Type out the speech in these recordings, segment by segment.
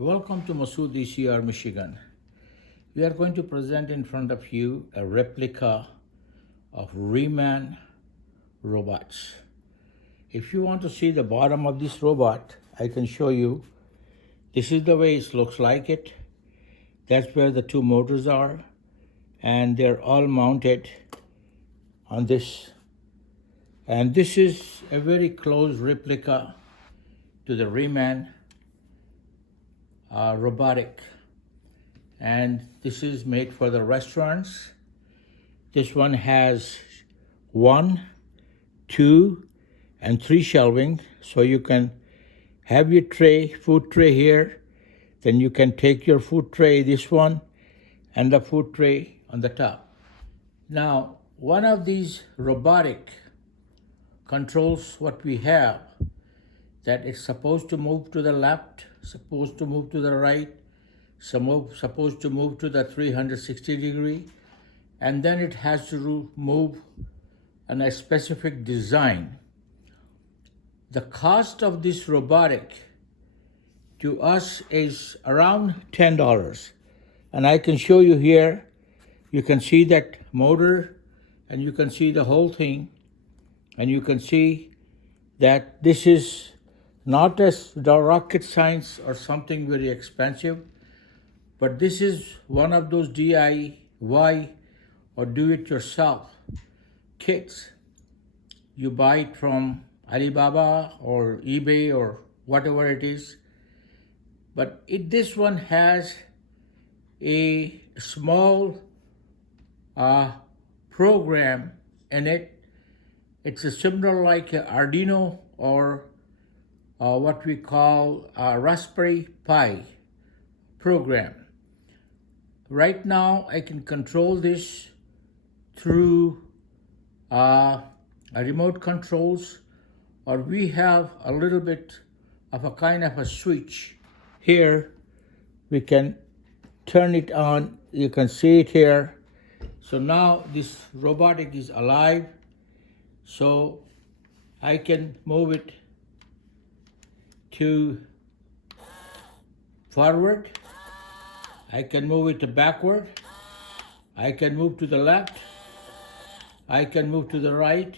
Welcome to Masud, ECR, Michigan. We are going to present in front of you a replica of REEMAN robots. If you want to see the bottom of this robot, I can show you. This is the way it looks like it. That's where the two motors are, and they're all mounted on this. And this is a very close replica to the REEMAN robotic, and this is made for the restaurants. This one has 1, 2, and 3 shelving, so you can have your food tray here, then you can take your food tray, this one, and the food tray on the top. Now, one of these robotic controls what we have, that it's supposed to move to the left, supposed to move to the right, supposed to move to the 360 degree, and then it has to move in a specific design. The cost of this robotic to us is around $10. And I can show you here, you can see that motor, and you can see the whole thing, and you can see that this is not as the rocket science or something very expensive, but this is one of those DIY or do-it-yourself kits. You buy it from Alibaba or eBay or whatever it is. But this one has a small program in it. It's a similar like an Arduino or what we call a Raspberry Pi program. Right now, I can control this through a remote controls, or we have a little bit of a kind of a switch. Here, we can turn it on. You can see it here. So now this robotic is alive. So I can move it to forward, I can move it to backward, I can move to the left, I can move to the right,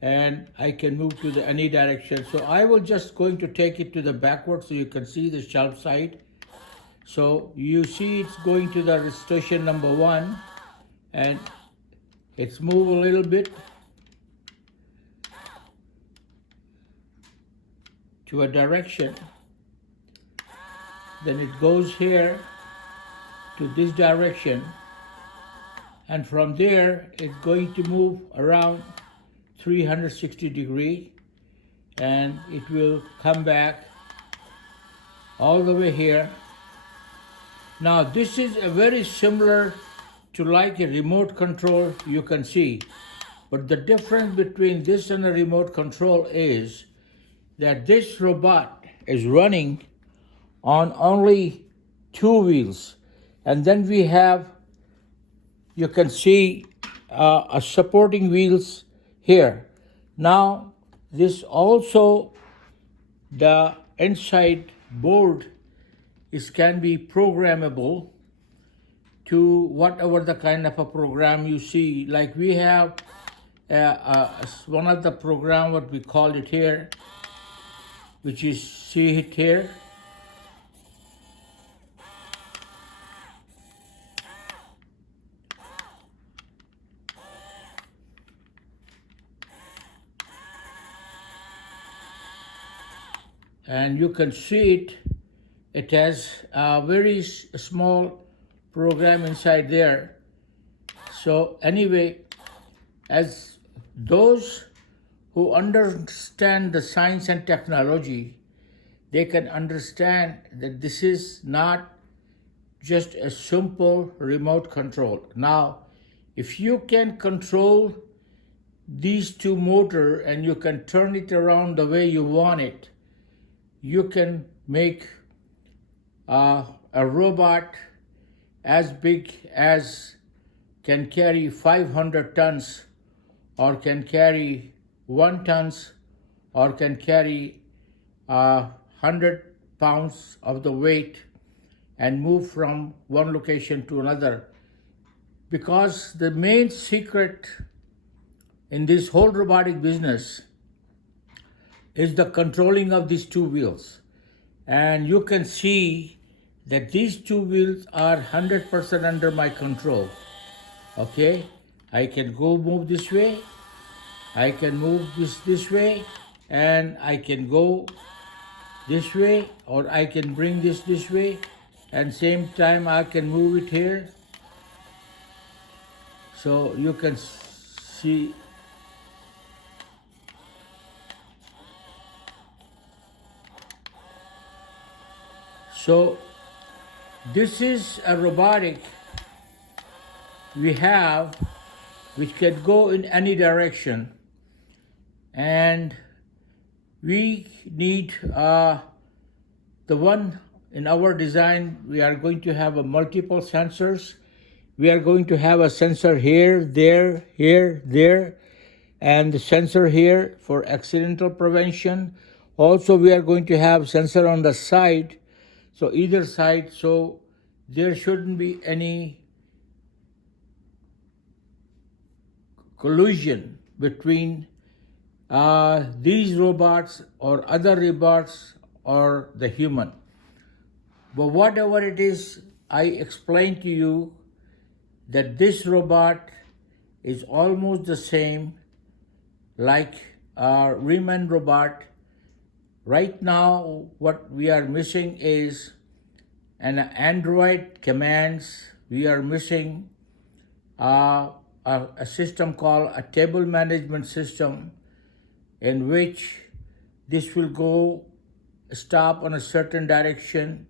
and I can move to any direction. So I will just going to take it to the backward so you can see the shelf side. So you see it's going to the station number 1, and it's move a little bit to a direction, then it goes here to this direction, and from there it's going to move around 360 degree, and it will come back all the way here. Now this is a very similar to like a remote control, you can see, but the difference between this and a remote control is that this robot is running on only 2 wheels, and then we have, you can see a supporting wheels here. Now this also, the inside board can be programmable to whatever the kind of a program you see. Like we have one of the program, what we call it here, which is, see it here. And you can see it, it has a very small program inside there. So anyway, as those who understand the science and technology, they can understand that this is not just a simple remote control. Now, if you can control these 2 motors and you can turn it around the way you want it, you can make a robot as big as can carry 500 tons or can carry 1 tons or can carry 100 pounds of the weight and move from one location to another. Because the main secret in this whole robotic business is the controlling of these two wheels. And you can see that these two wheels are 100% under my control. Okay, I can go move this way, I can move this way, and I can go this way, or I can bring this way, and same time I can move it here. So you can see. So this is a robotic we have which can go in any direction, and we need the one in our design. We are going to have a multiple sensors. We are going to have a sensor here, there, here, there, and the sensor here for accidental prevention. Also, we are going to have sensor on the side, so either side, so there shouldn't be any collision between these robots or other robots or the human. But whatever it is, I explained to you that this robot is almost the same like our REEMAN robot. Right now, what we are missing is an Android commands. We are missing a system called a table management system, in which this will go stop on a certain direction,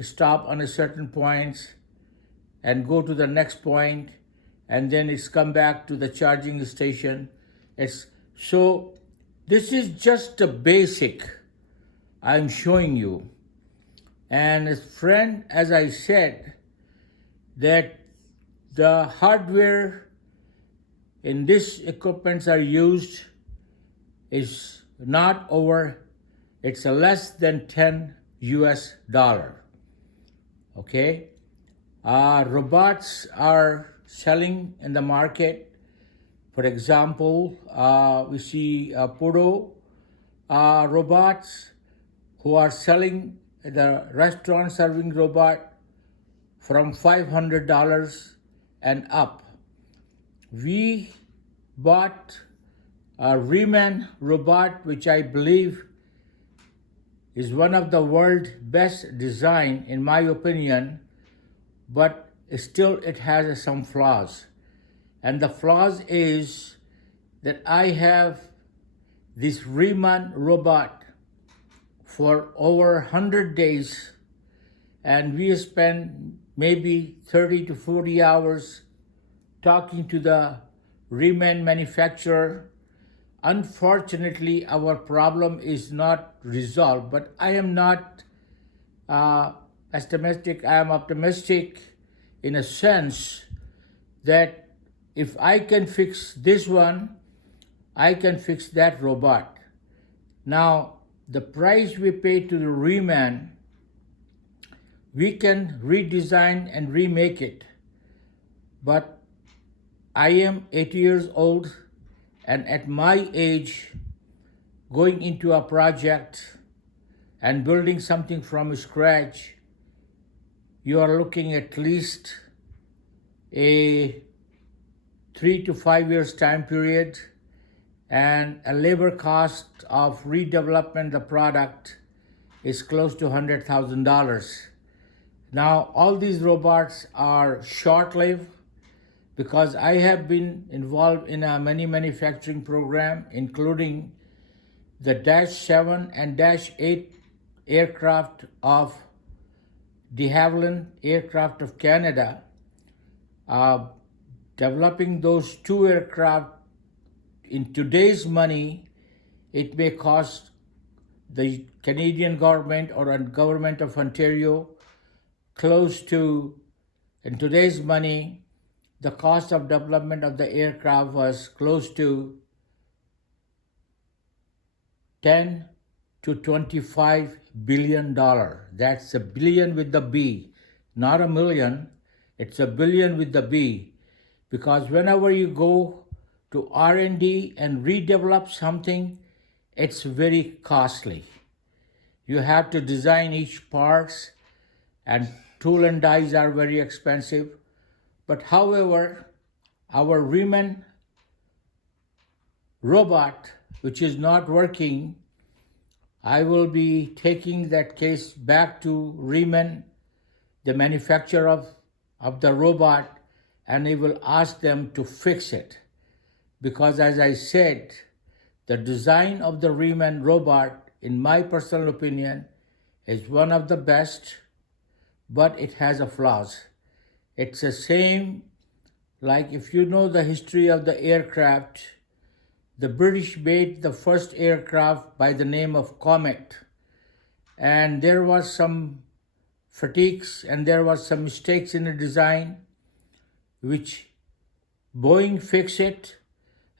stop on a certain points, and go to the next point, and then it's come back to the charging station. So this is just a basic I'm showing you. And friend, as I said, that the hardware in this equipments are used is not over, it's a less than $10 US. Okay, robots are selling in the market. For example, we see Podo robots who are selling the restaurant serving robot from $500 and up. We bought a REEMAN robot, which I believe is one of the world's best design in my opinion, but still it has some flaws. And the flaws is that I have this REEMAN robot for over 100 days, and we spend maybe 30 to 40 hours talking to the REEMAN manufacturer. Unfortunately, our problem is not resolved, but I am not pessimistic. I am optimistic in a sense that if I can fix this one, I can fix that robot. Now, the price we pay to the REEMAN, we can redesign and remake it. But I am 80 years old, and at my age, going into a project and building something from scratch, you are looking at least a 3 to 5 years time period, and a labor cost of redevelopment the product is close to $100,000. Now, all these robots are short-lived because I have been involved in a many manufacturing program, including the Dash 7 and Dash 8 aircraft of de Havilland Aircraft of Canada. Developing those two aircraft in today's money, it may cost the Canadian government or government of Ontario close to, in today's money, the cost of development of the aircraft was close to $10 to $25 billion. That's a billion with the B, not a million. It's a billion with the B. Because whenever you go to R&D and redevelop something, it's very costly. You have to design each parts, and tool and dies are very expensive. But however, our REEMAN robot, which is not working, I will be taking that case back to REEMAN, the manufacturer of the robot, and I will ask them to fix it. Because as I said, the design of the REEMAN robot, in my personal opinion, is one of the best, but it has a flaws. It's the same, like if you know the history of the aircraft, the British made the first aircraft by the name of Comet, and there was some fatigues and there was some mistakes in the design, which Boeing fixed it,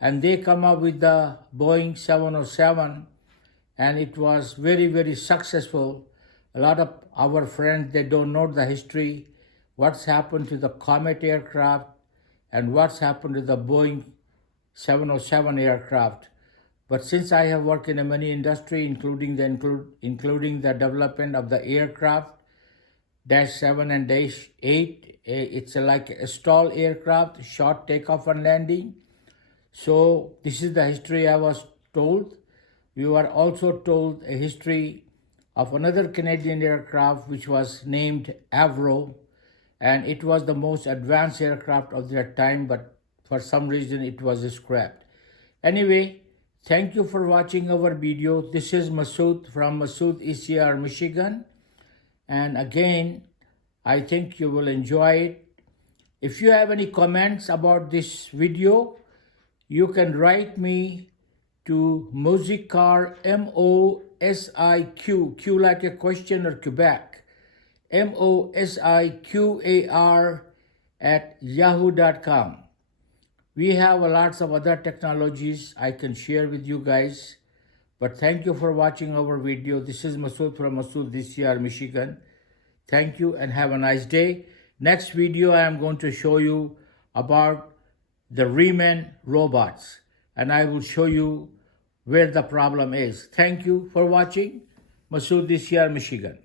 and they come up with the Boeing 707, and it was very, very successful. A lot of our friends, they don't know the history, what's happened to the Comet aircraft and what's happened to the Boeing 707 aircraft. But since I have worked in a many industry, including the development of the aircraft, Dash 7 and Dash 8, it's like a stall aircraft, short takeoff and landing. So this is the history I was told. We were also told a history of another Canadian aircraft which was named Avro, and it was the most advanced aircraft of their time, but for some reason it was scrapped. Anyway, thank you for watching our video. This is Masud from Masud, ECR, Michigan. And again, I think you will enjoy it. If you have any comments about this video, you can write me to Mosicar, M-O-S-I-Q, Q like a question or Quebec, M-O-S-I-Q-A-R @yahoo.com. We have lots of other technologies I can share with you guys. But thank you for watching our video. This is Masud from Masud, ECR, Michigan. Thank you and have a nice day. Next video I am going to show you about the REEMAN robots, and I will show you where the problem is. Thank you for watching. Masud, ECR, Michigan.